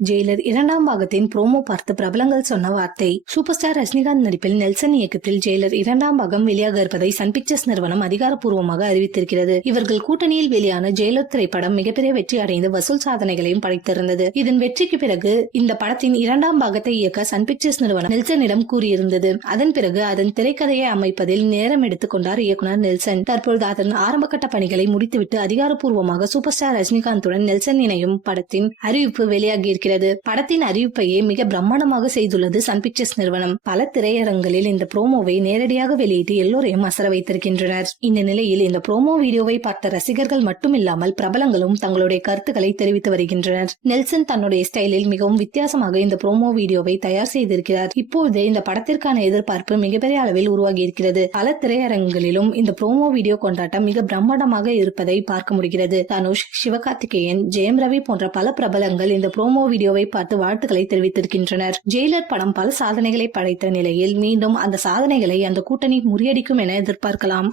Jailer இரண்டாம் பாகத்தின் promo பார்த்து பிரபலங்கள் சொன்ன வார்த்தை. சூப்பர் ஸ்டார் ரஜினிகாந்த் நடிப்பில் நெல்சன் இயக்கத்தில் ஜெயிலர் இரண்டாம் பாகம் வெளியாக இருப்பதை சன் பிக்சர்ஸ் நிறுவனம் அதிகாரப்பூர்வமாக அறிவித்திருக்கிறது. இவர்கள் கூட்டணியில் வெளியான ஜெயிலர் திரைப்படம் மிகப்பெரிய வெற்றி அடைந்து வசூல் சாதனைகளையும் படைத்திருந்தது. இதன் வெற்றிக்கு பிறகு இந்த படத்தின் இரண்டாம் பாகத்தை இயக்க சன் பிக்சர்ஸ் நிறுவனம் நெல்சனிடம் கூறியிருந்தது. அதன் பிறகு அதன் திரைக்கதையை அமைப்பதில் நேரம் எடுத்துக் கொண்டார் இயக்குனர் நெல்சன். தற்பொழுது அதன் ஆரம்பகட்ட பணிகளை முடித்துவிட்டு அதிகாரப்பூர்வமாக சூப்பர் ஸ்டார் ரஜினிகாந்துடன் நெல்சன் இணையும் படத்தின் அறிவிப்பு வெளியாகி படத்தின் அறிவிப்பையே மிக பிரம்மாண்டமாக செய்துள்ளது சன் பிக்சர்ஸ் நிறுவனம். பல திரையரங்களில் இந்த ப்ரோமோவை நேரடியாக வெளியிட்டு எல்லோரையும் அசர வைத்திருக்கின்றனர். இந்த நிலையில் இந்த ப்ரோமோ வீடியோவை பார்த்த ரசிகர்கள் மட்டுமில்லாமல் பிரபலங்களும் தங்களுடைய கருத்துக்களை தெரிவித்து வருகின்றனர். நெல்சன் தன்னுடைய ஸ்டைலில் மிகவும் வித்தியாசமாக இந்த ப்ரோமோ வீடியோவை தயார் செய்திருக்கிறார். இப்போது இந்த படத்திற்கான எதிர்பார்ப்பு மிகப்பெரிய அளவில் உருவாகி இருக்கிறது. பல திரையரங்குகளிலும் இந்த ப்ரோமோ வீடியோ கொண்டாட்டம் மிக பிரம்மாண்டமாக இருப்பதை பார்க்க முடிகிறது. தனுஷ், சிவகார்த்திகேயன், ஜெயம் ரவி போன்ற பல பிரபலங்கள் இந்த ப்ரோமோ வீடியோவை பார்த்து வாழ்த்துக்களை தெரிவித்திருக்கின்றனர். ஜெயிலர் படம் பல சாதனைகளை படைத்த நிலையில் மீண்டும் அந்த சாதனைகளை அந்த கூட்டணி முறியடிக்கும் என எதிர்பார்க்கலாம்.